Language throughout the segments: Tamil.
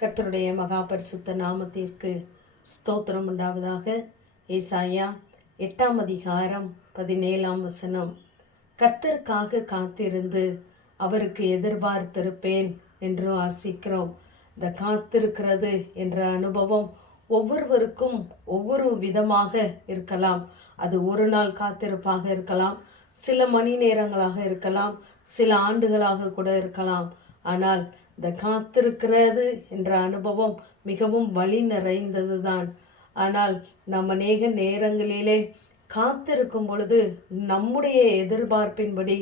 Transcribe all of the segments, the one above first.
கர்த்தருடைய மகா பரிசுத்த நாமத்திற்கு ஸ்தோத்திரம் உண்டாவதாக. ஏசாயா 8:17 கர்த்தருக்காக காத்திருந்து அவருக்கு எதிர்பார்த்திருப்பேன் என்று வாசிக்கிறோம். இந்த காத்திருக்கிறது என்ற அனுபவம் ஒவ்வொருவருக்கும் ஒவ்வொரு விதமாக இருக்கலாம். அது ஒரு நாள் காத்திருப்பாக இருக்கலாம், சில மணி நேரங்களாக இருக்கலாம், சில ஆண்டுகளாக கூட இருக்கலாம். ஆனால் இந்த காத்திருக்கிறது என்ற அனுபவம் மிகவும் வலி நிறைந்தது தான். ஆனால் நம்ம அநேக நேரங்களிலே காத்திருக்கும் பொழுது நம்முடைய எதிர்பார்ப்பின்படி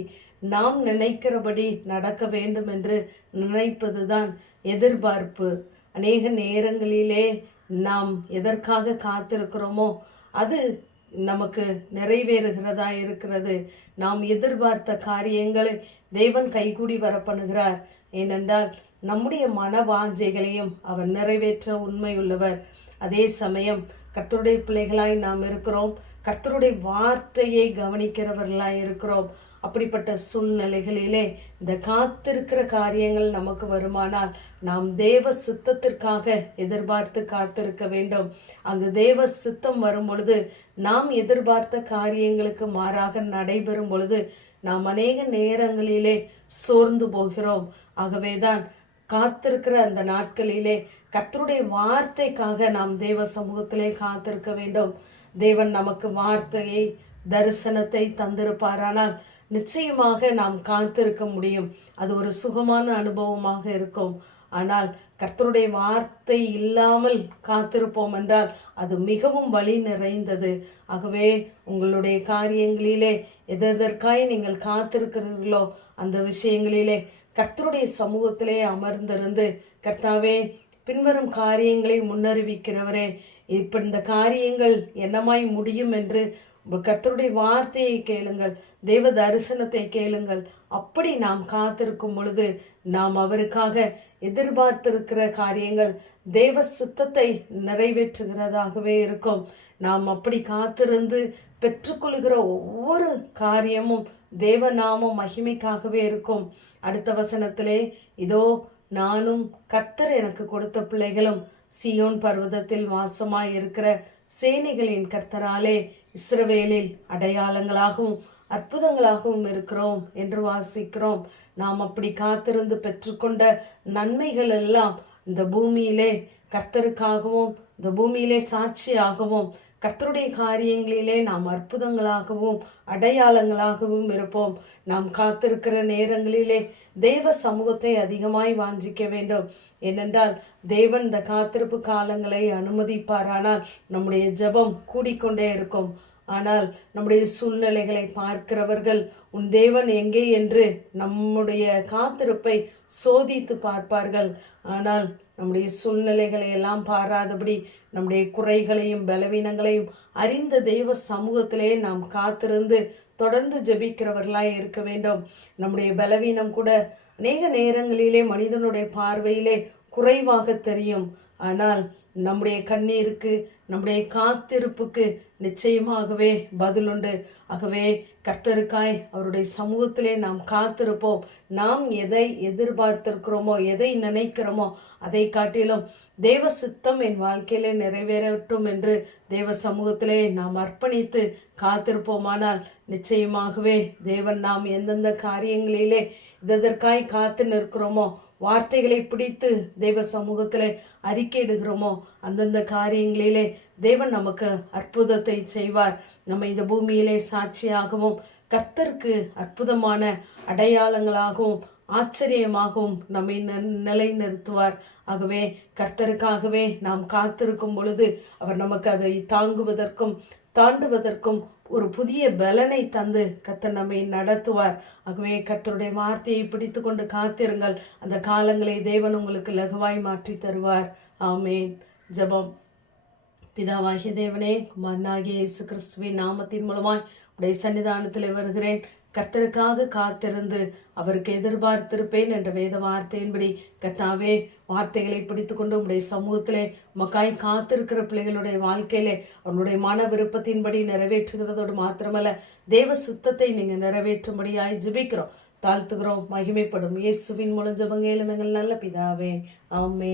நாம் நினைக்கிறபடி நடக்க வேண்டும் என்று நினைப்பது தான் எதிர்பார்ப்பு. அநேக நேரங்களிலே நாம் எதற்காக காத்திருக்கிறோமோ அது நமக்கு நிறைவேறுகிறதா இருக்கிறது. நாம் எதிர்பார்த்த காரியங்களை தேவன் கைகூடி வர பண்ணுகிறார். ஏனென்றால் நம்முடைய மன வாஞ்சைகளையும் அவர் நிறைவேற்ற உண்மையுள்ளவர். அதே சமயம் கர்த்தருடைய பிள்ளைகளாய் நாம் இருக்கிறோம், கர்த்தருடைய வார்த்தையை கவனிக்கிறவர்களாய் இருக்கிறோம். அப்படிப்பட்ட சூழ்நிலைகளிலே இந்த காத்திருக்கிற காரியங்கள் நமக்கு வருமானால் நாம் தேவ சித்தத்திற்காக எதிர்பார்த்து காத்திருக்க வேண்டும். அங்கு தேவ சித்தம் வரும் பொழுது நாம் எதிர்பார்த்த காரியங்களுக்கு மாறாக நடைபெறும் பொழுது நாம் அநேக நேரங்களிலே சோர்ந்து போகிறோம். ஆகவேதான் காத்திருக்கிற அந்த நாட்களிலே கர்த்தருடைய வார்த்தைக்காக நாம் தேவ சமூகத்திலே காத்திருக்க வேண்டும். தேவன் நமக்கு வார்த்தையை தரிசனத்தை தந்திருப்பாரானால் நிச்சயமாக நாம் காத்திருக்க முடியும். அது ஒரு சுகமான அனுபவமாக இருக்கும். ஆனால் கர்த்தருடைய வார்த்தை இல்லாமல் காத்திருப்போம் என்றால் அது மிகவும் வலி நிறைந்தது. ஆகவே உங்களுடைய காரியங்களிலே எதற்காய் நீங்கள் காத்திருக்கிறீர்களோ அந்த விஷயங்களிலே கர்த்தருடைய சமூகத்திலே அமர்ந்திருந்து, கர்த்தாவே பின்வரும் காரியங்களை முன்னறிவிக்கிறவரே, இப்ப இந்த காரியங்கள் என்னமாய் முடியும் என்று கர்த்தருடைய வார்த்தையை கேளுங்கள், தேவ தரிசனத்தை கேளுங்கள். அப்படி நாம் காத்திருக்கும் பொழுது நாம் அவருக்காக எதிர்பார்த்திருக்கிற காரியங்கள் தேவ சித்தத்தை நிறைவேற்றுகிறதாகவே இருக்கும். நாம் அப்படி காத்திருந்து பெற்றுக்கொள்கிற ஒவ்வொரு காரியமும் தேவநாம மகிமைக்காகவே இருக்கும். அடுத்த வசனத்திலே, இதோ நானும் கர்த்தர் எனக்கு கொடுத்த பிள்ளைகளும் சீயோன் பர்வதத்தில் வாசமாய் இருக்கிற சேனைகளின் கர்த்தராலே இஸ்ரவேலில் அடையாளங்களாகவும் அற்புதங்களாகவும் இருக்கிறோம் என்று வாசிக்கிறோம். நாம் அப்படி காத்திருந்து பெற்றுக்கொண்ட நன்மைகள் எல்லாம் இந்த பூமியிலே கர்த்தருக்காகவும் இந்த பூமியிலே சாட்சியாகவும் கர்த்தருடைய காரியங்களிலே நாம் அற்புதங்களாகவும் அடையாளங்களாகவும் இருப்போம். நாம் காத்திருக்கிற நேரங்களிலே தேவ சமூகத்தை அதிகமாய் வாஞ்சிக்க வேண்டும். ஏனென்றால் தேவன் இந்த காத்திருப்பு காலங்களை அனுமதிப்பாரானால் நம்முடைய ஜெபம் கூடிக்கொண்டே இருக்கும். ஆனால் நம்முடைய சூழ்நிலைகளை பார்க்கிறவர்கள் உன் தேவன் எங்கே என்று நம்முடைய காத்திருப்பை சோதித்து பார்ப்பார்கள். ஆனால் நம்முடைய சூழ்நிலைகளை எல்லாம் பாராதபடி நம்முடைய குறைகளையும் பலவீனங்களையும் அறிந்த தெய்வ சமூகத்திலே நாம் காத்திருந்து தொடர்ந்து ஜெபிக்கிறவர்களாய் இருக்க வேண்டும். நம்முடைய பலவீனம் கூட அநேக நேரங்களிலே மனிதனுடைய பார்வையிலே குறைவாக தெரியும். ஆனால் நம்முடைய கண்ணீருக்கு நம்முடைய காத்திருப்புக்கு நிச்சயமாகவே பதிலுண்டு. ஆகவே கர்த்தருக்காய் அவருடைய சமூகத்திலே நாம் காத்திருப்போம். நாம் எதை எதிர்பார்த்திருக்கிறோமோ எதை நினைக்கிறோமோ அதை காட்டிலும் தேவ சித்தம் என் வாழ்க்கையிலே நிறைவேறட்டும் என்று தேவ சமூகத்திலே நாம் அர்ப்பணித்து காத்திருப்போமானால் நிச்சயமாகவே தேவன் நாம் எந்தெந்த காரியங்களிலே எதற்காய் காத்து நிற்கிறோமோ, வார்த்தைகளை பிடித்து தேவ சமூகத்திலே அறிக்கையிடுகிறோமோ அந்தந்த காரியங்களிலே தேவன் நமக்கு அற்புதத்தை செய்வார். நம்ம இந்த பூமியிலே சாட்சியாகவும் கர்த்தருக்கு அற்புதமான அடையாளங்களாகவும் ஆச்சரியமாகவும் நம்மை நிலைநிறுத்துவார். ஆகவே கர்த்தருக்காகவே நாம் காத்திருக்கும் பொழுது அவர் நமக்கு அதை தாங்குவதற்கும் தாண்டுவதற்கும் ஒரு புதிய பலனை தந்து கர்த்தர் நம்மை நடத்துவார். ஆகவே கர்த்தருடைய வார்த்தையை பிடித்து கொண்டு காத்திருங்கள். அந்த காலங்களை தேவன் உங்களுக்கு லகுவாய் மாற்றி தருவார். ஆமேன். ஜெபம். பிதாவாகிய தேவனே, குமாரனாகிய இயேசு கிறிஸ்துவின் நாமத்தின் மூலமாய் உடைய சன்னிதானத்தில் வருகிறேன். கர்த்தருக்காக காத்திருந்து அவருக்கு எதிர்பார்த்திருப்பேன் என்ற வேத வார்த்தையின்படி கர்த்தாவே வார்த்தைகளை பிடித்து கொண்டு உடைய சமூகத்திலே உமக்காய் காத்திருக்கிற பிள்ளைகளுடைய வாழ்க்கையிலே அவர்களுடைய மன விருப்பத்தின்படி நிறைவேற்றுகிறதோடு மாத்திரமல்ல தேவ சித்தத்தை நீங்கள் நிறைவேற்றும்படியாய் ஜெபிக்கிறோம், தாழ்த்துகிறோம். மகிமைப்படும் இயேசுவின் மூலம் ஜெபங்கேலும் எங்கள் நல்ல பிதாவே. ஆமென்.